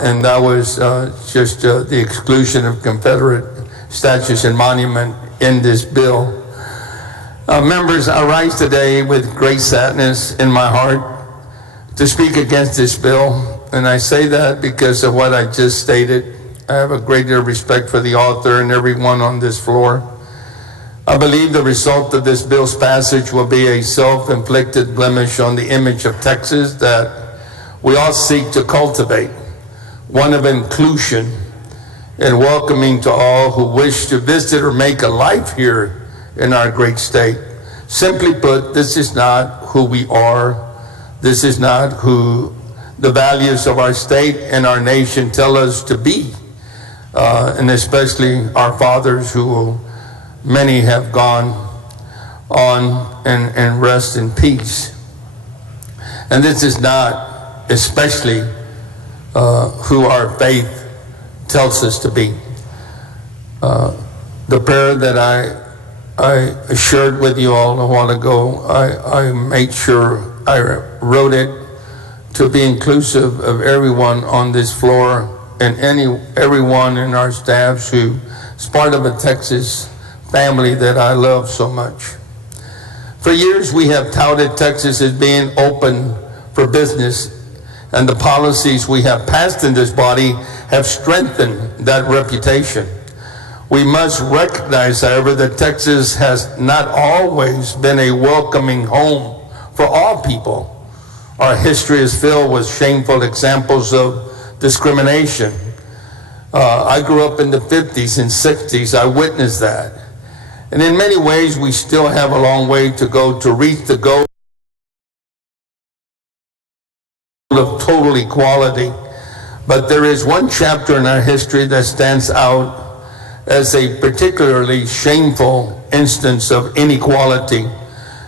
and that was just the exclusion of Confederate statues and monument in this bill. Members, I rise today with great sadness in my heart to speak against this bill, and I say that because of what I just stated. I have a great deal of respect for the author and everyone on this floor. I believe the result of this bill's passage will be a self-inflicted blemish on the image of Texas that we all seek to cultivate, one of inclusion and welcoming to all who wish to visit or make a life here in our great state. Simply put, this is not who we are. This is not who the values of our state and our nation tell us to be, and especially our fathers who many have gone on and rest in peace. And this is not especially who our faith tells us to be. The prayer that I shared with you all a while ago, I made sure I wrote it to be inclusive of everyone on this floor and everyone in our staffs who is part of a Texas family that I love so much. For years, we have touted Texas as being open for business, and the policies we have passed in this body have strengthened that reputation. We must recognize, however, that Texas has not always been a welcoming home for all people. Our history is filled with shameful examples of discrimination. I grew up in the 50s and 60s. I witnessed that. And in many ways, we still have a long way to go to reach the goal of total equality. But there is one chapter in our history that stands out as a particularly shameful instance of inequality.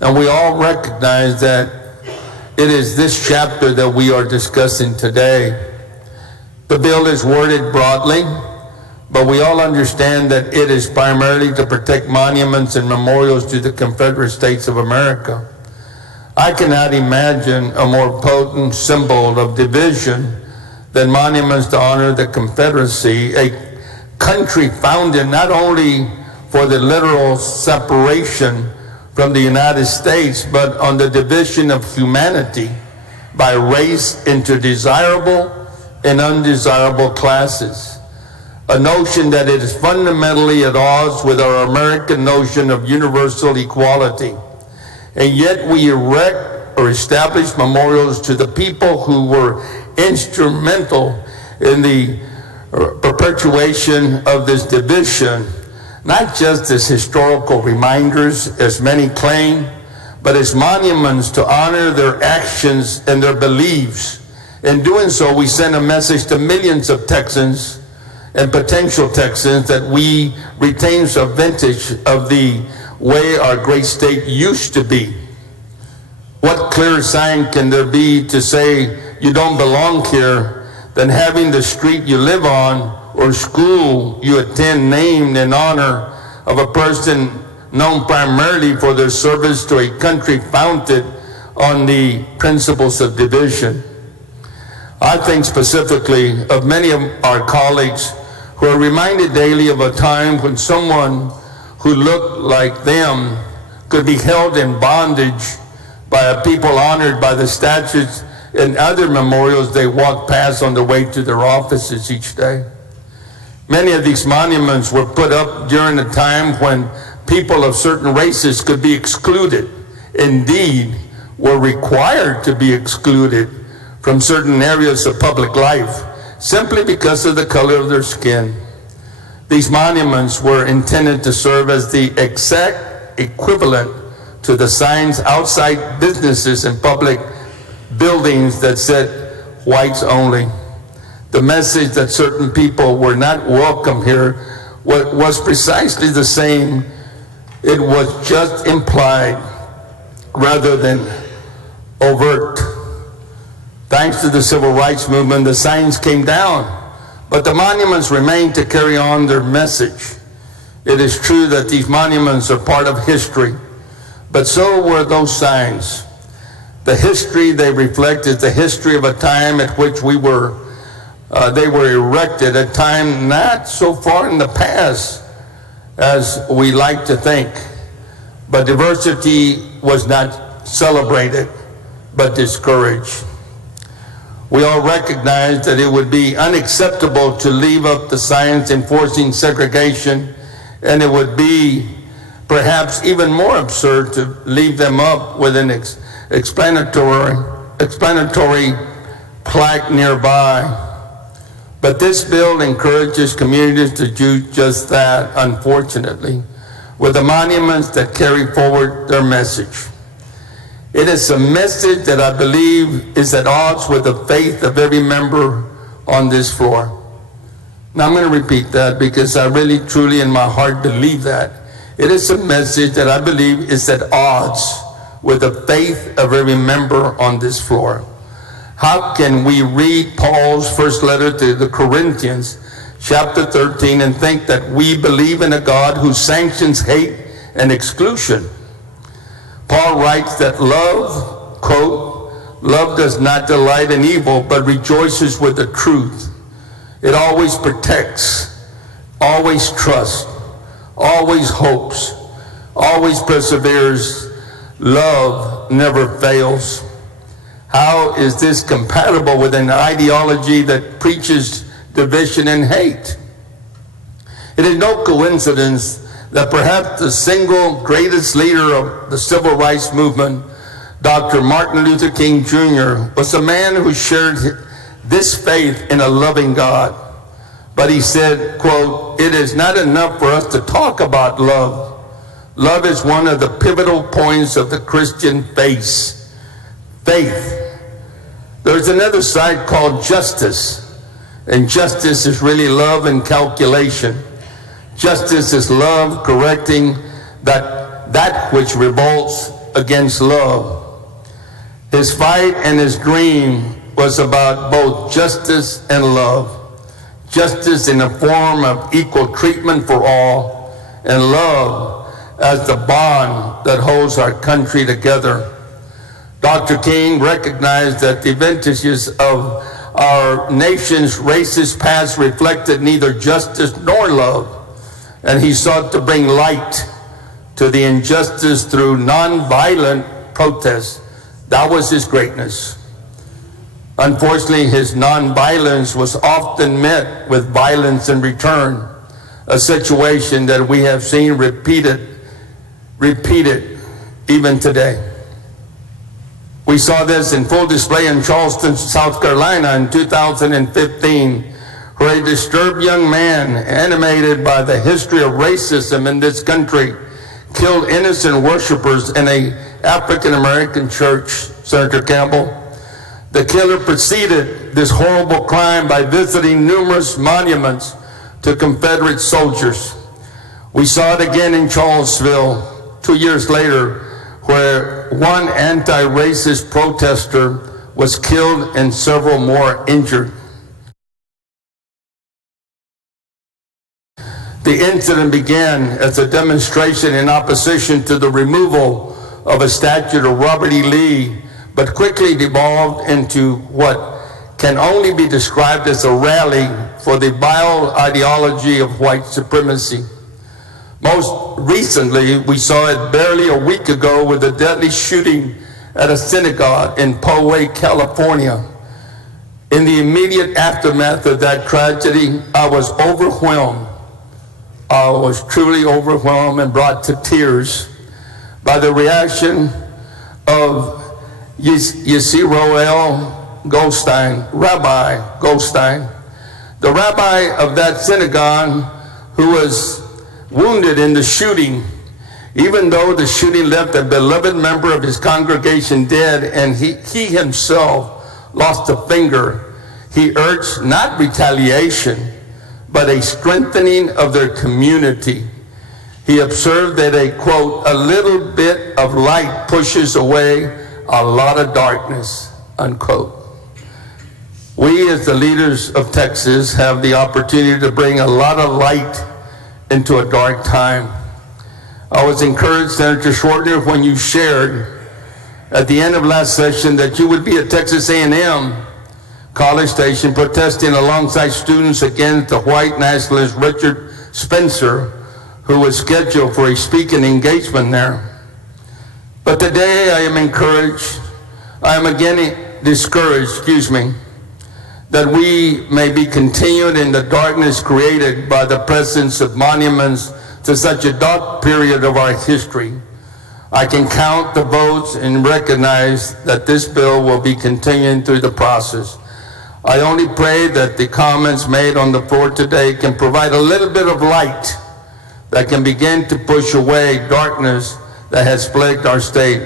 And we all recognize that it is this chapter that we are discussing today. The bill is worded broadly, but we all understand that it is primarily to protect monuments and memorials to the Confederate States of America. I cannot imagine a more potent symbol of division than monuments to honor the Confederacy, a country founded not only for the literal separation from the United States, but on the division of humanity by race into desirable and undesirable classes. A notion that it is fundamentally at odds with our American notion of universal equality. And yet we erect or establish memorials to the people who were instrumental in the perpetuation of this division, not just as historical reminders, as many claim, but as monuments to honor their actions and their beliefs. In doing so, we send a message to millions of Texans and potential Texans that we retain some vintage of the way our great state used to be. What clearer sign can there be to say you don't belong here than having the street you live on or school you attend named in honor of a person known primarily for their service to a country founded on the principles of division. I think specifically of many of our colleagues who are reminded daily of a time when someone who looked like them could be held in bondage by a people honored by the statues and other memorials they walk past on the way to their offices each day. Many of these monuments were put up during a time when people of certain races could be excluded, indeed were required to be excluded from certain areas of public life simply because of the color of their skin. These monuments were intended to serve as the exact equivalent to the signs outside businesses and public buildings that said whites only. The message that certain people were not welcome here was precisely the same. It was just implied rather than overt. Thanks to the civil rights movement, the signs came down, but the monuments remained to carry on their message. It is true that these monuments are part of history, but so were those signs. The history they reflect is the history of a time at which we were They were erected at a time not so far in the past as we like to think, but diversity was not celebrated, but discouraged. We all recognize that it would be unacceptable to leave up the science enforcing segregation, and it would be perhaps even more absurd to leave them up with an explanatory plaque nearby. But this bill encourages communities to do just that, unfortunately, with the monuments that carry forward their message. It is a message that I believe is at odds with the faith of every member on this floor. Now I'm going to repeat that because I really, truly in my heart believe that. It is a message that I believe is at odds with the faith of every member on this floor. How can we read Paul's first letter to the Corinthians, chapter 13, and think that we believe in a God who sanctions hate and exclusion? Paul writes that love, quote, love does not delight in evil, but rejoices with the truth. It always protects, always trusts, always hopes, always perseveres. Love never fails. How is this compatible with an ideology that preaches division and hate? It is no coincidence that perhaps the single greatest leader of the civil rights movement, Dr. Martin Luther King Jr., was a man who shared this faith in a loving God. But he said, quote, "It is not enough for us to talk about love. Love is one of the pivotal points of the Christian faith. There's another side called justice, and justice is really love and calculation. Justice is love correcting that which revolts against love." His fight and his dream was about both justice and love. Justice in the form of equal treatment for all, and love as the bond that holds our country together. Dr. King recognized that the advantages of our nation's racist past reflected neither justice nor love, and he sought to bring light to the injustice through nonviolent protests. That was his greatness. Unfortunately, his nonviolence was often met with violence in return, a situation that we have seen repeated even today. We saw this in full display in Charleston, South Carolina in 2015, where a disturbed young man, animated by the history of racism in this country, killed innocent worshipers in an African-American church, Senator Campbell. The killer preceded this horrible crime by visiting numerous monuments to Confederate soldiers. We saw it again in Charlottesville 2 years later, where one anti-racist protester was killed and several more injured. The incident began as a demonstration in opposition to the removal of a statue of Robert E. Lee, but quickly devolved into what can only be described as a rally for the vile ideology of white supremacy. Most recently, we saw it barely a week ago with a deadly shooting at a synagogue in Poway, California. In the immediate aftermath of that tragedy, I was overwhelmed. I was truly overwhelmed and brought to tears by the reaction of Yisroel Goldstein, Rabbi Goldstein, the rabbi of that synagogue who was wounded in the shooting. Even though the shooting left a beloved member of his congregation dead and he himself lost a finger, he urged not retaliation, but a strengthening of their community. He observed that a little bit of light pushes away a lot of darkness, unquote. We as the leaders of Texas have the opportunity to bring a lot of light into a dark time. I was encouraged, Senator Schwartner, when you shared at the end of last session that you would be at Texas A&M College Station, protesting alongside students against the white nationalist Richard Spencer, who was scheduled for a speaking engagement there. But today I am encouraged, I am again discouraged, that we may be continued in the darkness created by the presence of monuments to such a dark period of our history. I can count the votes and recognize that this bill will be continuing through the process. I only pray that the comments made on the floor today can provide a little bit of light that can begin to push away darkness that has plagued our state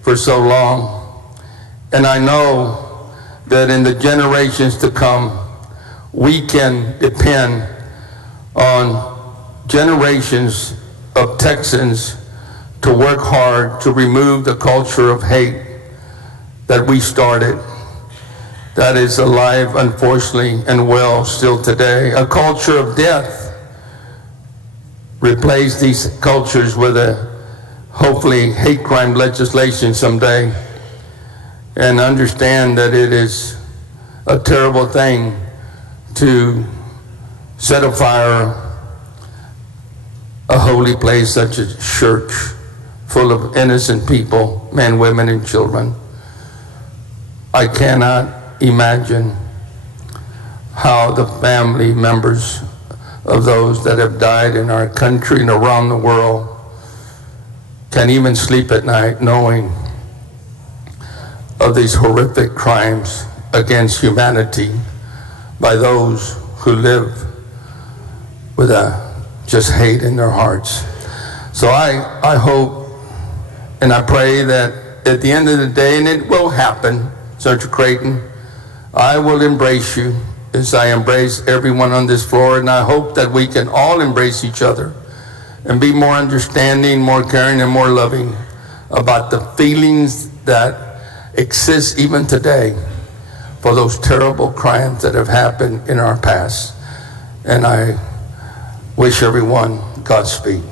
for so long. And I know that in the generations to come, we can depend on generations of Texans to work hard to remove the culture of hate that we started, that is alive, unfortunately, and well still today. A culture of death. Replace these cultures with a hopefully hate crime legislation someday, and understand that it is a terrible thing to set afire a holy place such as church, full of innocent people, men, women, and children. I cannot imagine how the family members of those that have died in our country and around the world can even sleep at night knowing of these horrific crimes against humanity by those who live with just hate in their hearts. So I hope and I pray that at the end of the day, and it will happen, Senator Creighton, I will embrace you as I embrace everyone on this floor, and I hope that we can all embrace each other and be more understanding, more caring, and more loving about the feelings that exist even today for those terrible crimes that have happened in our past. And I wish everyone Godspeed.